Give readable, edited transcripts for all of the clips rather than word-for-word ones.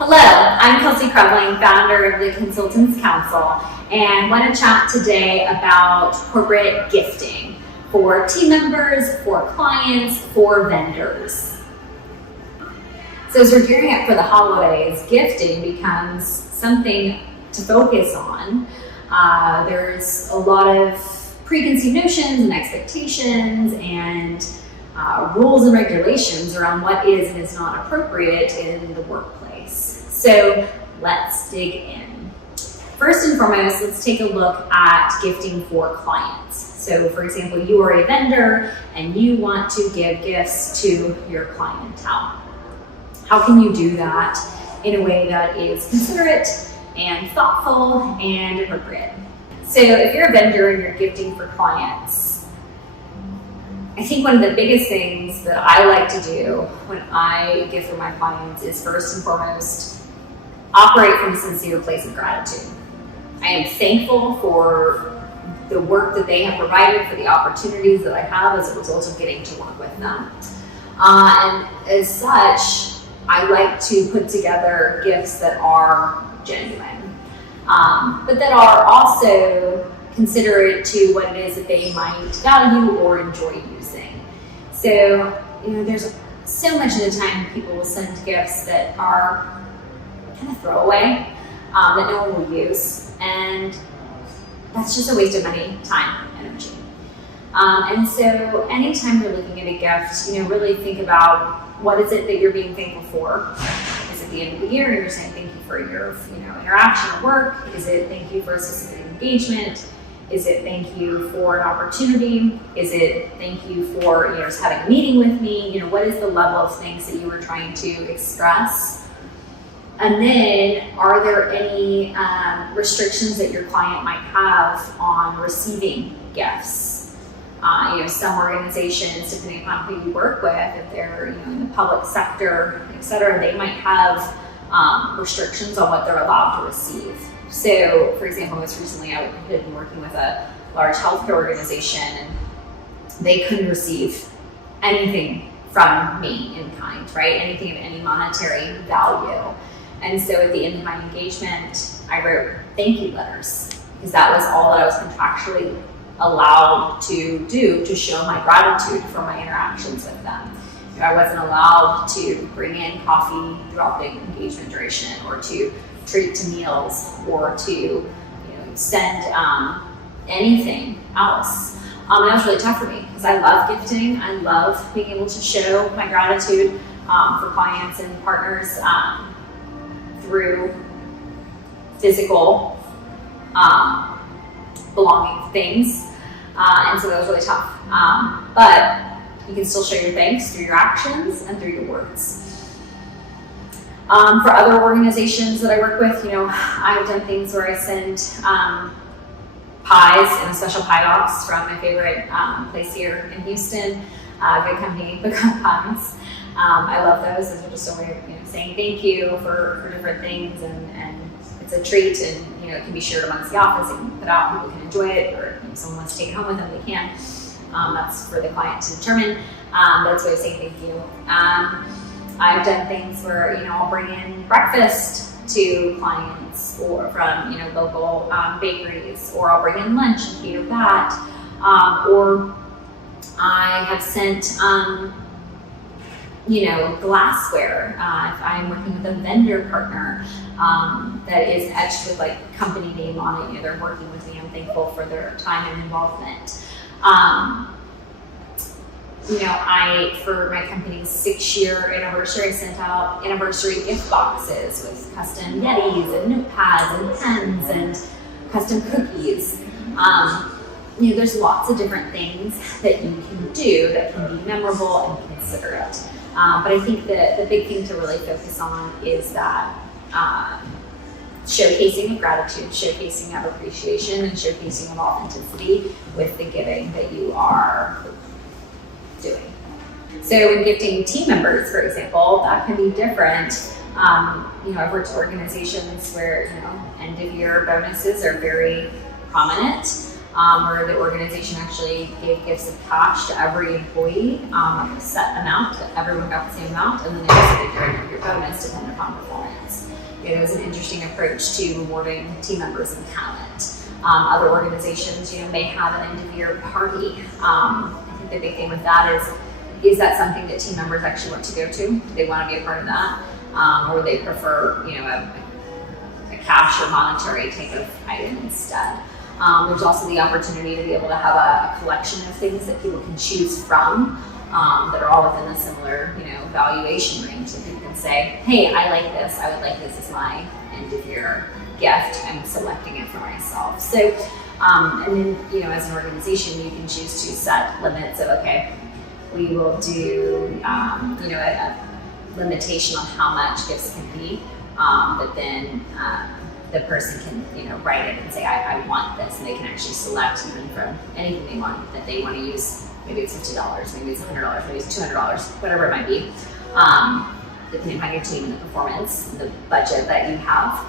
Hello, I'm Kelsey Creveling, founder of the Consultants Counsel, and want to chat today about corporate gifting for team members, for clients, for vendors. So as we're gearing up for the holidays, gifting becomes something to focus on. There's a lot of preconceived notions and expectations and rules and regulations around what is and is not appropriate in the workplace. So let's dig in. First and foremost, let's take a look at gifting for clients. So for example, you are a vendor and you want to give gifts to your clientele. How can you do that in a way that is considerate and thoughtful and appropriate? So if you're a vendor and you're gifting for clients, I think one of the biggest things that I like to do when I gift for my clients is first and foremost, operate from a sincere place of gratitude. I am thankful for the work that they have provided, for the opportunities that I have as a result of getting to work with them. And as such, I like to put together gifts that are genuine, but that are also considerate to what it is that they might value or enjoy using. So, there's so much of the time people will send gifts that are kind of throwaway, that no one will use, and that's just a waste of money, time, energy. And so anytime you're looking at a gift, really think about what is it that you're being thankful for. Is it the end of the year and you're saying thank you for your interaction at work? Is it thank you for a specific engagement? Is it thank you for an opportunity? Is it thank you for just having a meeting with me? What is the level of things that you were trying to express? And then, are there any restrictions that your client might have on receiving gifts? Some organizations, depending upon who you work with, if they're in the public sector, et cetera, they might have restrictions on what they're allowed to receive. So, for example, most recently I had been working with a large healthcare organization, and they couldn't receive anything from me in kind, right? Anything of any monetary value. And so at the end of my engagement, I wrote thank you letters, because that was all that I was contractually allowed to do to show my gratitude for my interactions with them. I wasn't allowed to bring in coffee throughout the engagement duration, or to treat to meals, or to send anything else. And that was really tough for me, because I love gifting. I love being able to show my gratitude for clients and partners through physical belonging things. And so that was really tough. But you can still show your thanks through your actions and through your words. For other organizations that I work with, I've done things where I send pies in a special pie box from my favorite place here in Houston, good company, Pecan Pies. I love those. Those are just a way of saying thank you for different things, and it's a treat, and it can be shared amongst the office. It can be put out, people can enjoy it, or if someone wants to take it home with them, they can. That's for the client to determine. That's a way of saying thank you. I've done things where I'll bring in breakfast to clients, or from local bakeries, or I'll bring in lunch and cater that, or I have sent glassware. If I'm working with a vendor partner that is etched with company name on it, they're working with me. I'm thankful for their time and involvement. For my company's 6-year anniversary, I sent out anniversary gift boxes with custom Yetis and notepads and pens and custom cookies. There's lots of different things that you can do that can be memorable and considerate. But I think that the big thing to really focus on is that showcasing of gratitude, showcasing of appreciation, and showcasing of authenticity with the giving that you are doing. So when gifting team members, for example, that can be different. I've worked with organizations where end of year bonuses are very prominent. Where the organization actually gave gifts of cash to every employee, a set amount, that everyone got the same amount, and then they also did your bonus depending upon performance. it was an interesting approach to rewarding team members and talent. Other organizations, may have an end-of-year party. I think the big thing with that is that something that team members actually want to go to? Do they want to be a part of that? Or they prefer, a cash or monetary type of item instead? There's also the opportunity to be able to have a collection of things that people can choose from that are all within a similar, valuation range. So people can say, hey, I like this. I would like this as my end-of-year gift. I'm selecting it for myself. So, and then, as an organization, you can choose to set limits of, okay, we will do, a limitation on how much gifts can be, but then the person can, write it and say, I want this, and they can actually select even from anything they want that they want to use. Maybe it's $50, maybe it's $100, maybe it's $200, whatever it might be, depending upon your team and the performance, the budget that you have.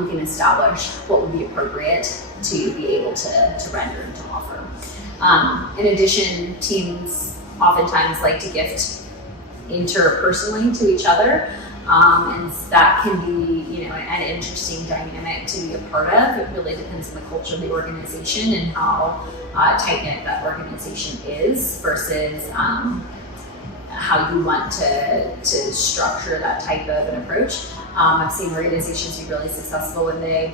You can establish what would be appropriate to be able to render and to offer. In addition, teams oftentimes like to gift interpersonally to each other, and that can be, an interesting dynamic to be a part of. It really depends on the culture of the organization and how tight-knit that organization is versus how you want to structure that type of an approach. I've seen organizations be really successful when they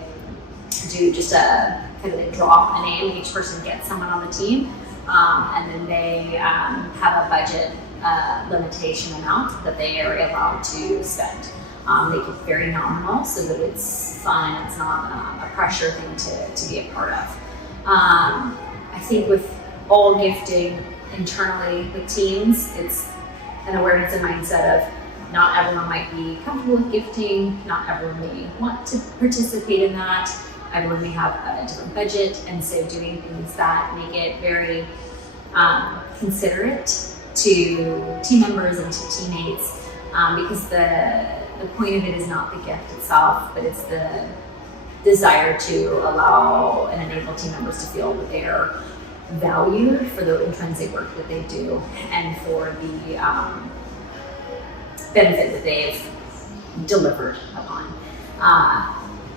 do just they draw a name, each person gets someone on the team, and then they have a budget limitation amount that they are allowed to spend. They keep very nominal so that it's fun, it's not a pressure thing to be a part of. I think with all gifting internally with teams, it's an awareness and mindset of not everyone might be comfortable with gifting, not everyone may want to participate in that, everyone may have a different budget, and so doing things that make it very considerate to team members and to teammates, because the point of it is not the gift itself, but it's the desire to allow and enable team members to feel that they're valued for the intrinsic work that they do and for the benefit that they've delivered upon.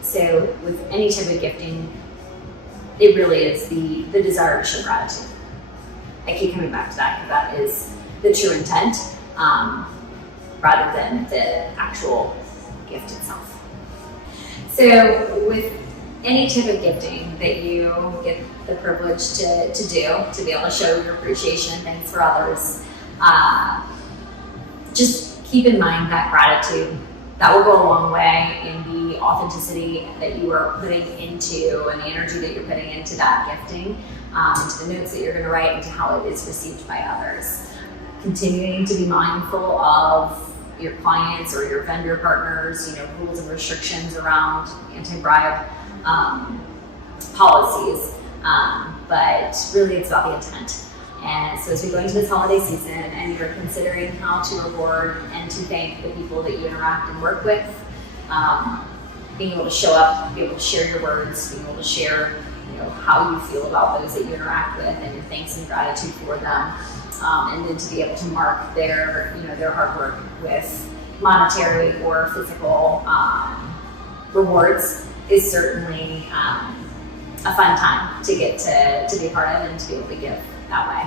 So with any type of gifting, it really is the desire to show gratitude. I keep coming back to that because that is the true intent, rather than the actual gift itself. So with any type of gifting that you get the privilege to do, to be able to show your appreciation and thanks for others, just keep in mind that gratitude. That will go a long way in the authenticity that you are putting into and the energy that you're putting into that gifting, into the notes that you're going to write, into how it is received by others. Continuing to be mindful of your clients or your vendor partners, rules and restrictions around anti-bribe policies, but really it's about the intent. And so as we go into this holiday season and you're considering how to reward and to thank the people that you interact and work with, being able to show up, be able to share your words, being able to share how you feel about those that you interact with and your thanks and gratitude for them, and then to be able to mark their hard work with monetary or physical rewards is certainly a fun time to get to be a part of and to be able to give that way.